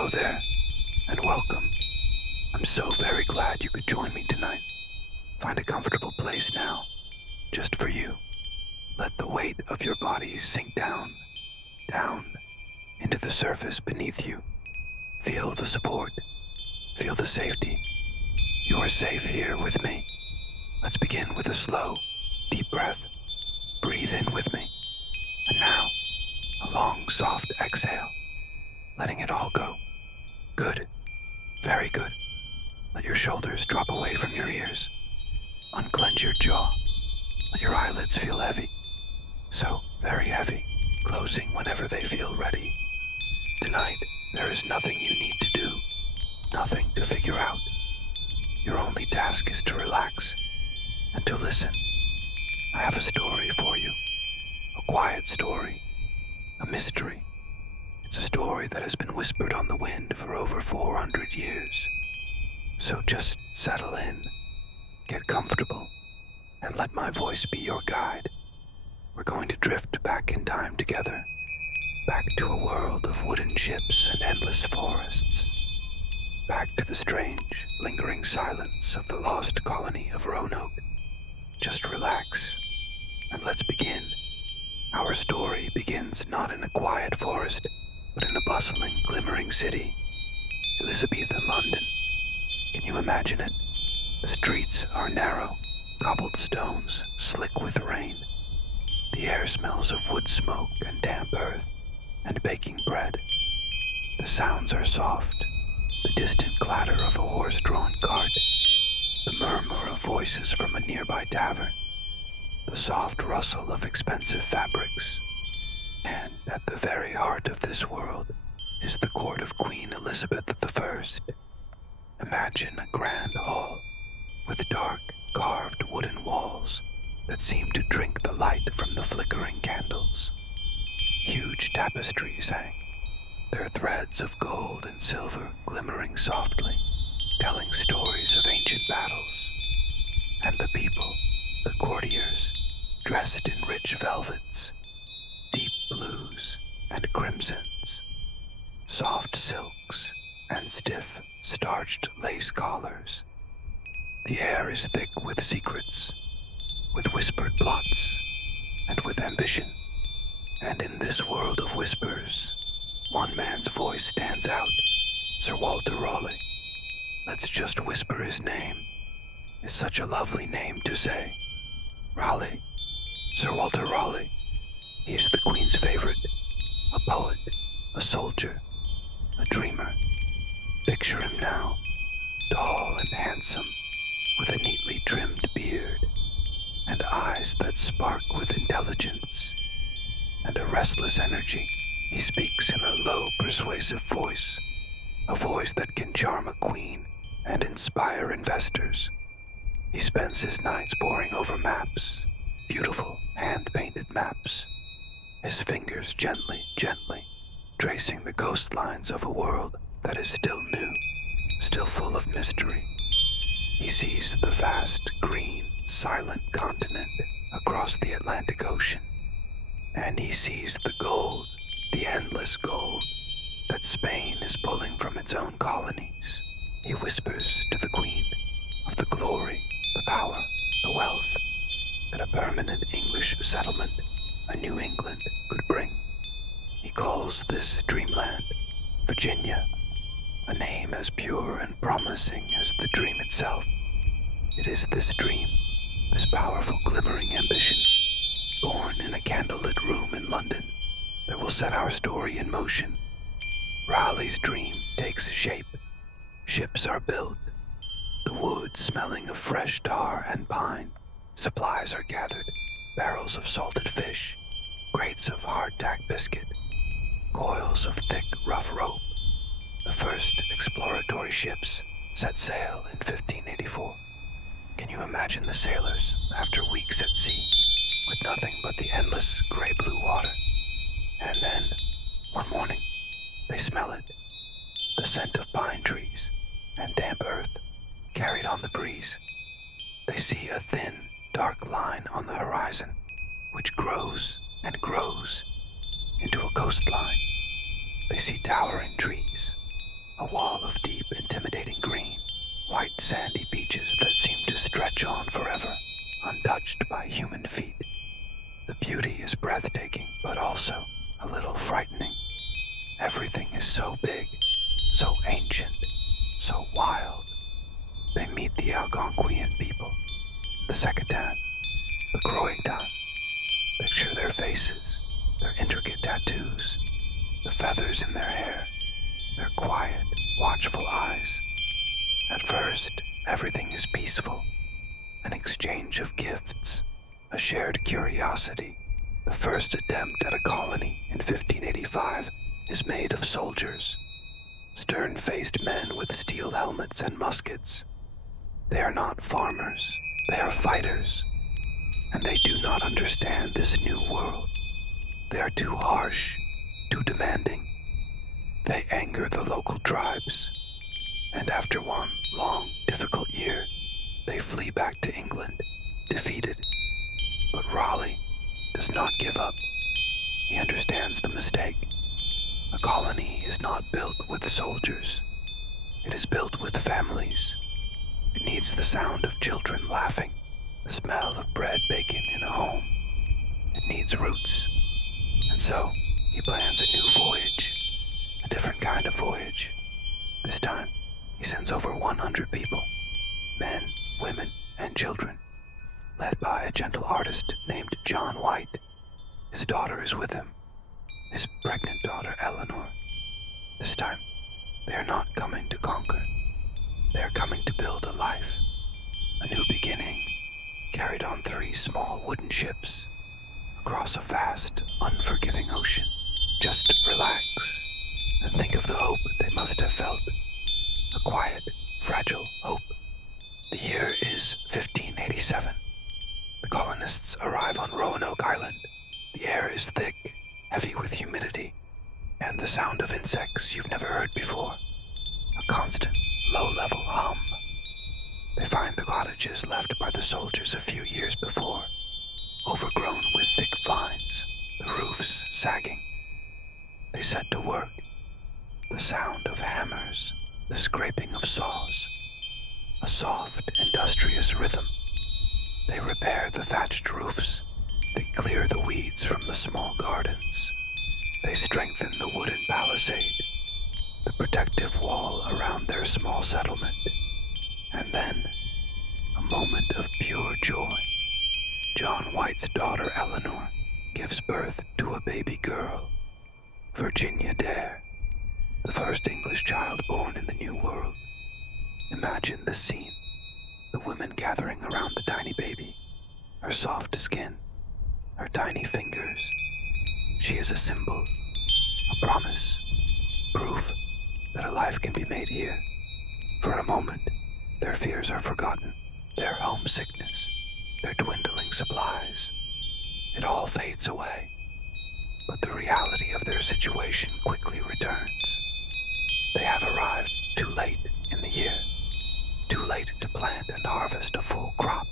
Hello there, and welcome. I'm so very glad you could join me tonight. Find a comfortable place now, just for you. Let the weight of your body sink down into the surface beneath you. Feel the support, feel the safety. You are safe here with me. Let's begin with a slow, deep breath. Breathe in with me. And now, a long, soft exhale, letting it all go. Good. Very good. Let your shoulders drop away from your ears. Unclench your jaw. Let your eyelids feel heavy. So very heavy, closing whenever they feel ready. Tonight, there is nothing you need to do, nothing to figure out. Your only task is to relax and to listen. I have a story for you, a quiet story, a mystery. It's a story that has been whispered on the wind for over 400 years. So just settle in, get comfortable, and let my voice be your guide. We're going to drift back in time together, back to a world of wooden ships and endless forests, back to the strange, lingering silence of the Lost Colony of Roanoke. Just relax, and let's begin. Our story begins not in a quiet forest, but in a bustling, glimmering city, Elizabethan London. Can you imagine it? The streets are narrow, cobbled stones, slick with rain. The air smells of wood smoke and damp earth and baking bread. The sounds are soft, the distant clatter of a horse-drawn cart, the murmur of voices from a nearby tavern, the soft rustle of expensive fabrics. And at the very heart of this world is the court of Queen Elizabeth I. Imagine a grand hall with dark, carved wooden walls that seem to drink the light from the flickering candles. Huge tapestries hang, their threads of gold and silver glimmering softly, telling stories of ancient battles. And the people, the courtiers, dressed in rich velvets, deep blues and crimsons, soft silks and stiff, starched lace collars. The air is thick with secrets, with whispered plots, and with ambition. And in this world of whispers, one man's voice stands out, Sir Walter Raleigh. Let's just whisper his name. It's such a lovely name to say. Raleigh, Sir Walter Raleigh. He's the Queen's favorite, a poet, a soldier, a dreamer. Picture him now, tall and handsome, with a neatly trimmed beard, and eyes that spark with intelligence, and a restless energy. He speaks in a low, persuasive voice, a voice that can charm a queen and inspire investors. He spends his nights poring over maps, beautiful, hand-painted maps, his fingers gently, tracing the coastlines of a world that is still new, still full of mystery. He sees the vast, green, silent continent across the Atlantic Ocean, and he sees the gold, the endless gold, that Spain is pulling from its own colonies. He whispers to the Queen of the glory, the power, the wealth that a permanent English settlement, a New England, could bring. He calls this dreamland Virginia, a name as pure and promising as the dream itself. It is this dream, this powerful glimmering ambition, born in a candlelit room in London, that will set our story in motion. Raleigh's dream takes shape. Ships are built, the wood smelling of fresh tar and pine. Supplies are gathered, barrels of salted fish, crates of hardtack biscuit, coils of thick, rough rope. The first exploratory ships set sail in 1584. Can you imagine the sailors, after weeks at sea, with nothing but the endless gray-blue water? And then, one morning, they smell it, the scent of pine trees and damp earth carried on the breeze. They see a thin, dark line on the horizon, which grows and grows into a coastline. They see towering trees, A wall of deep, intimidating green, white sandy beaches that seem to stretch on forever, untouched by human feet. The beauty is breathtaking, but also a little frightening. Everything is so big, so ancient, so wild. They meet the Algonquian people, the Secatan, the Croatan. Picture their faces, their intricate tattoos, the feathers in their hair, their quiet, watchful eyes. At first, everything is peaceful, an exchange of gifts, a shared curiosity. The first attempt at a colony in 1585 is made of soldiers, stern-faced men with steel helmets and muskets. They are not farmers, they are fighters, and they do not understand this new world. They are too harsh, too demanding. They anger the local tribes, and after one long, difficult year, they flee back to England, defeated. But Raleigh does not give up. He understands the mistake. A colony is not built with soldiers. It is built with families. It needs the sound of children laughing, the smell of bread baking in a home. It needs roots. And so, he plans a new voyage, a different kind of voyage. This time, he sends over 100 people, men, women, and children, led by a gentle artist named John White. His daughter is with him, his pregnant daughter Eleanor. This time, they are not coming to conquer. They are coming to build a life, a new beginning, carried on 3 small wooden ships across a vast, unforgiving ocean. Just relax and think of the hope they must have felt. A quiet, fragile hope. The year is 1587. The colonists arrive on Roanoke Island. The air is thick, heavy with humidity, and the sound of insects you've never heard before. A constant, low-level hum. They find the cottages left by the soldiers a few years before, overgrown with thick vines, the roofs sagging. They set to work. The sound of hammers, the scraping of saws, a soft, industrious rhythm. They repair the thatched roofs. They clear the weeds from the small gardens. They strengthen the wooden palisade, the protective wall around their small settlement. And then, a moment of pure joy. John White's daughter Eleanor gives birth to a baby girl, Virginia Dare, the first English child born in the New World. Imagine the scene, the women gathering around the tiny baby, her soft skin, her tiny fingers. She is a symbol, a promise, proof that a life can be made here. For a moment, their fears are forgotten, their homesickness, their dwindling supplies. It all fades away, but the reality of their situation quickly returns. They have arrived too late in the year, too late to plant and harvest a full crop.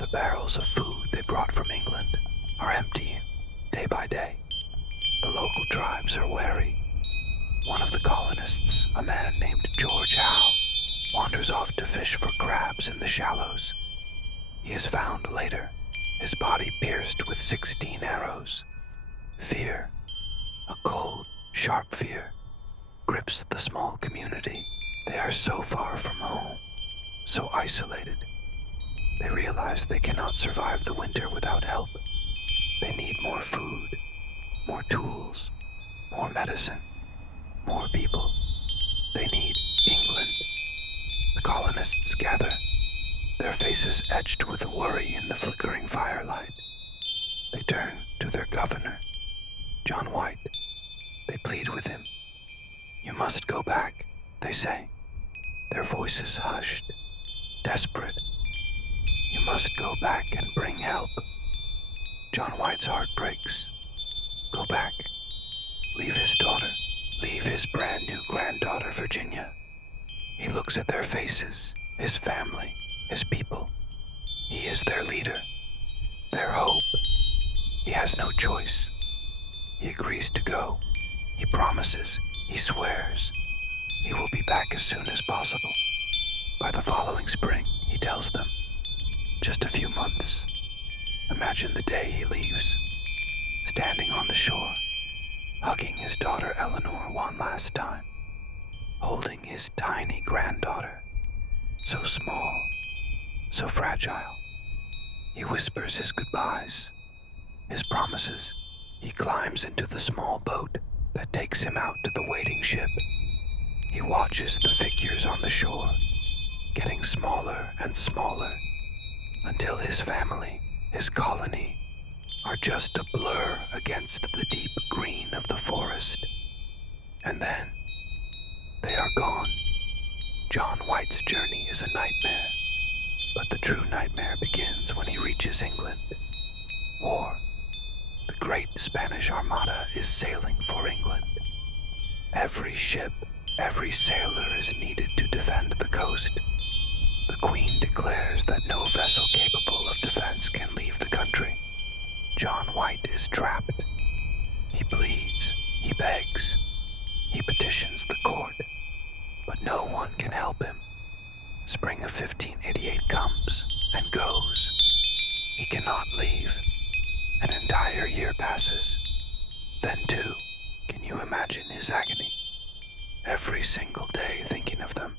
The barrels of food they brought from England are emptying day by day. The local tribes are wary. One of the colonists, a man named George Howe, wanders off to fish for crabs in the shallows. He is found later, his body pierced with 16 arrows. Fear, a cold, sharp fear, grips the small community. They are so far from home, so isolated. They realize they cannot survive the winter without help. They need more food, more tools, more medicine, more people. They need England. The colonists gather, their faces etched with worry in the flickering firelight. They turn to their governor, John White. They plead with him. "You must go back," they say, their voices hushed, desperate. "You must go back and bring help." John White's heart breaks. Go back. Leave his daughter. Leave his brand new granddaughter, Virginia. He looks at their faces, his family, his people. He is their leader, their hope. He has no choice. He agrees to go. He promises. He swears. He will be back as soon as possible. By the following spring, he tells them. Just a few months. Imagine the day he leaves, standing on the shore, hugging his daughter Eleanor one last time, holding his tiny granddaughter, so small, so fragile. He whispers his goodbyes, his promises. He climbs into the small boat that takes him out to the waiting ship. He watches the figures on the shore, getting smaller and smaller, until his family, his colony, are just a blur against the deep green of the forest. And then, they are gone. John White's journey is a nightmare, but the true nightmare begins when he reaches England. War. The great Spanish Armada is sailing for England. Every ship, every sailor is needed to defend the coast. The Queen declares that no vessel capable of defense can leave the country. John White is trapped. He pleads, he begs, he petitions the court, but no one can help him. Spring of 1588 comes and goes. He cannot leave. An entire year passes. Then too, can you imagine his agony? Every single day thinking of them.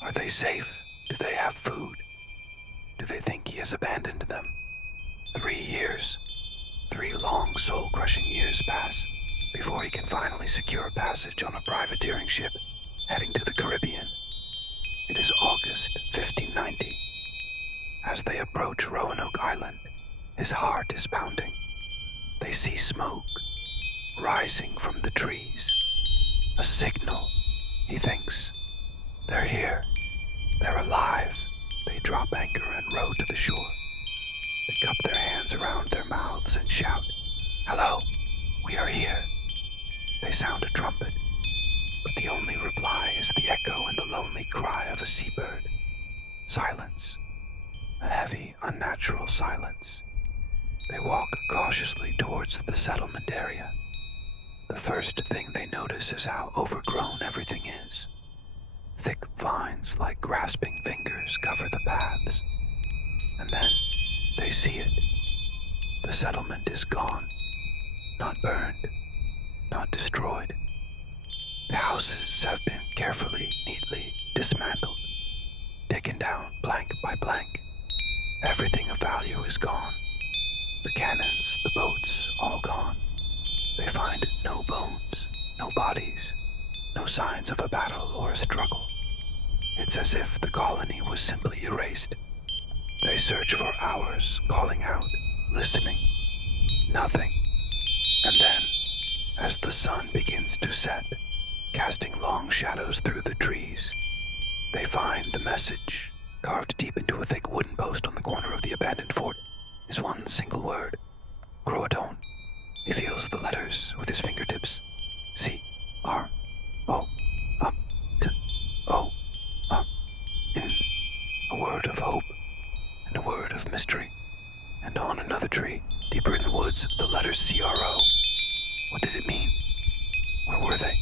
Are they safe? Do they have food? Do they think he has abandoned them? 3 years. 3 long, soul-crushing years pass before he can finally secure passage on a privateering ship heading to the Caribbean. It is August 1590. As they approach Roanoke Island, his heart is pounding. They see smoke rising from the trees. A signal, he thinks. They're here. They're alive. They drop anchor and row to the shore. They cup their hands around their mouths and shout, "Hello, we are here." They sound a trumpet, but the only reply is the echo and the lonely cry of a seabird. Silence. A heavy, unnatural silence. They walk cautiously towards the settlement area. The first thing they notice is how overgrown everything is. Thick vines like grasping fingers cover the paths. And then they see it. The settlement is gone. Not burned. Not destroyed. The houses have been carefully, neatly dismantled. Taken down plank by plank. Everything of value is gone. The cannons, the boats, all gone. They find no bones, no bodies, no signs of a battle or a struggle. It's as if the colony was simply erased. They search for hours, calling out, listening. Nothing. And then, as the sun begins to set, casting long shadows through the trees, they find the message, carved deep into a thick wooden post on the corner of the abandoned fort, is one single word, Croatoan. He feels the letters with his fingertips. C-R-O, T-O, in a word of hope and a word of mystery. And on another tree, deeper in the woods, the letters C-R-O. What did it mean? Where were they?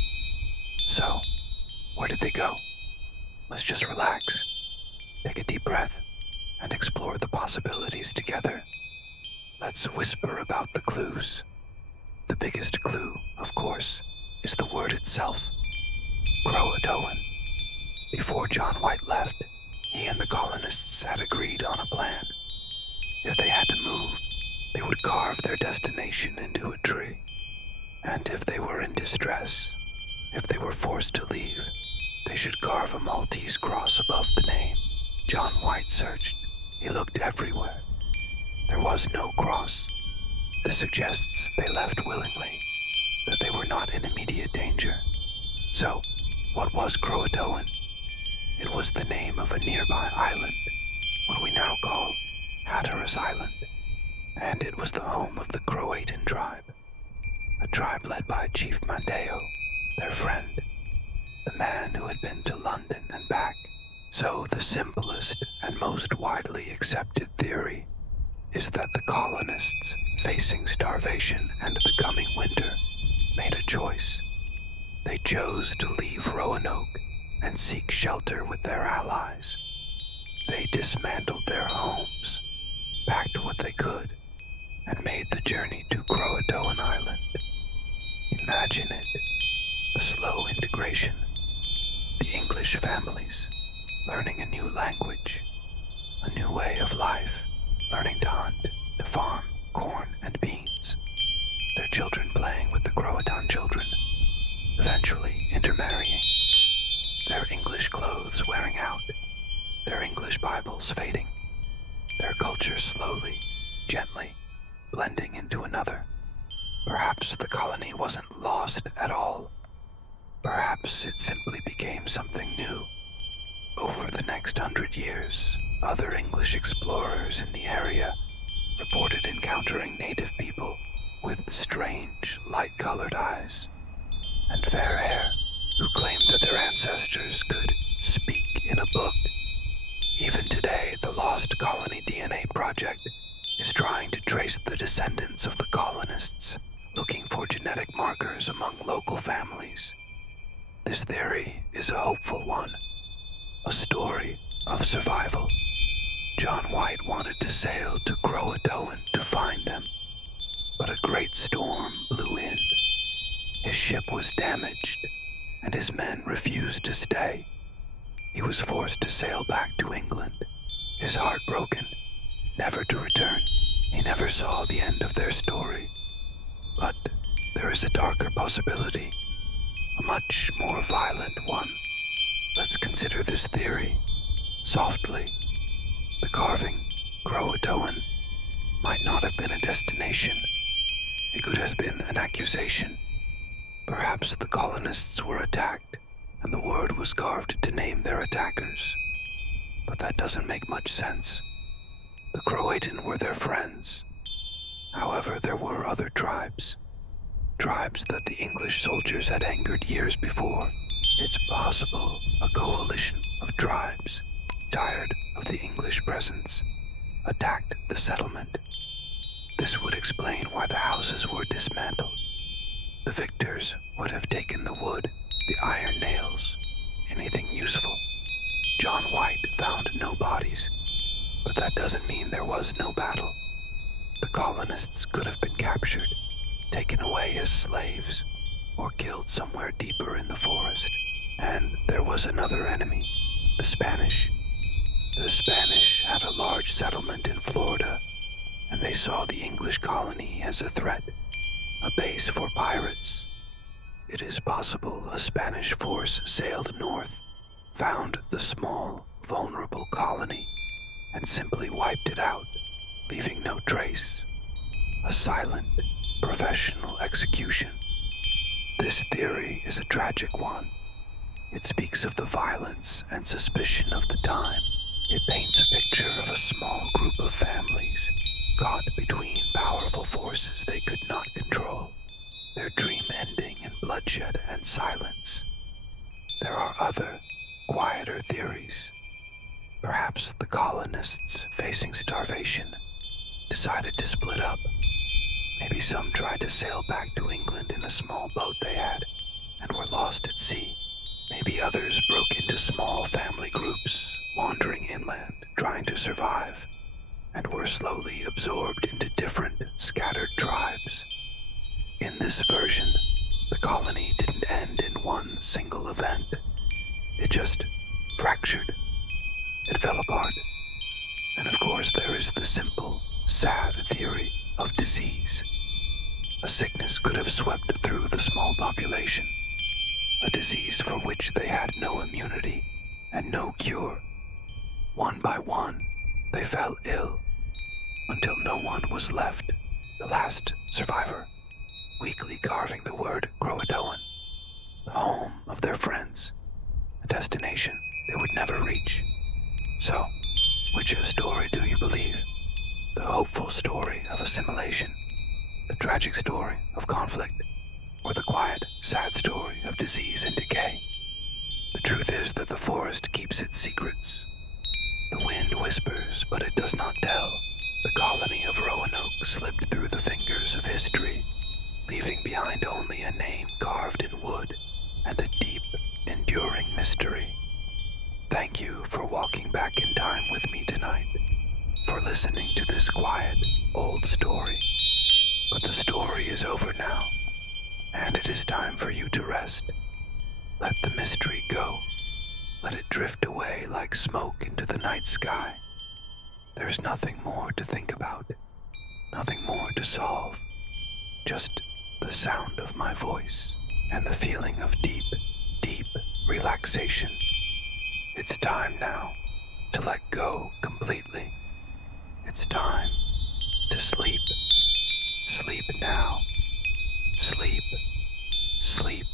So, where did they go? Let's just relax, take a deep breath, and explore the possibilities together. Let's whisper about the clues. The biggest clue, of course, is the word itself, Croatoan. Before John White left, he and the colonists had agreed on a plan. If they had to move, they would carve their destination into a tree. And if they were in distress, if they were forced to leave, they should carve a Maltese cross above the name. John White searched. He looked everywhere. There was no cross. This suggests they left willingly, that they were not in immediate danger. So, what was Croatoan? It was the name of a nearby island, what we now call Hatteras Island, and it was the home of the Croatan tribe, a tribe led by Chief Mateo, their friend, the man who had been to London and back. So the simplest and most widely accepted theory is that the colonists, facing starvation and the coming winter, made a choice. They they chose to leave Roanoke and seek shelter with their allies. They dismantled their homes, packed what they could, and made the journey to Roanoke Island. Imagine it, the slow integration, the English families learning a new language, a new way of life, learning to hunt, to farm corn and beans, their children playing with the Croatan children, eventually intermarrying, their English clothes wearing out, their English Bibles fading, their culture slowly, gently blending into another. Perhaps the colony wasn't lost at all. Perhaps it simply became something new. Over the next 100 years, other English explorers in the area reported encountering native people with strange, light-colored eyes and fair hair who claimed that their ancestors could speak in a book. Even today, the Lost Colony DNA Project is trying to trace the descendants of the colonists, looking for genetic markers among local families. This theory is a hopeful one, a story of survival. John White wanted to sail to Croatoan to find them, but a great storm blew in. His ship was damaged, and his men refused to stay. He was forced to sail back to England, his heart broken, never to return. He never saw the end of their story. But there is a darker possibility, a much more violent one. Let's consider this theory softly. The carving, Croatoan, might not have been a destination. It could have been an accusation. Perhaps the colonists were attacked, and the word was carved to name their attackers. But that doesn't make much sense. The Croatan were their friends. However, there were other tribes that the English soldiers had angered years before. It's possible a coalition of tribes, tired of the English presence, attacked the settlement. This would explain why the houses were dismantled. The victors would have taken the wood, the iron nails, anything useful. John White found no bodies, but that doesn't mean there was no battle. The colonists could have been captured, taken away as slaves, or killed somewhere deeper in the forest. And there was another enemy, the Spanish. The Spanish had a large settlement in Florida, and they saw the English colony as a threat, a base for pirates. It is possible a Spanish force sailed north, found the small, vulnerable colony, and simply wiped it out, leaving no trace. A silent, professional execution. This theory is a tragic one. It speaks of the violence and suspicion of the time. It paints a picture of a small group of families caught between powerful forces they could not control, their dream ending in bloodshed and silence. There are other, quieter theories. Perhaps the colonists, facing starvation, decided to split up. Maybe some tried to sail back to England in a small boat they had and were lost at sea. Maybe others broke into small family groups, wandering inland, trying to survive, and were slowly absorbed into different, scattered tribes. In this version, the colony didn't end in one single event. It just fractured. It fell apart. And of course, there is the simple, sad theory of disease. A sickness could have swept through the small population, a disease for which they had no immunity and no cure. One by one, they fell ill, until no one was left, the last survivor, weakly carving the word Croatoan, the home of their friends, a destination they would never reach. So, which story do you believe? The hopeful story of assimilation, the tragic story of conflict, or the quiet, sad story of disease and decay? The truth is that the forest keeps its secrets. The wind whispers, but it does not tell. The colony of Roanoke slipped through the fingers of history, leaving behind only a name carved in wood Thank you for walking back in time with me tonight, for listening to this quiet, old story. But the story is over now, and it is time for you to rest. Let the mystery go. Let it drift away like smoke into the night sky. There's nothing more to think about, nothing more to solve, just the sound of my voice and the feeling of deep, deep relaxation. It's time now to let go completely. It's time to sleep. Sleep now. Sleep. Sleep.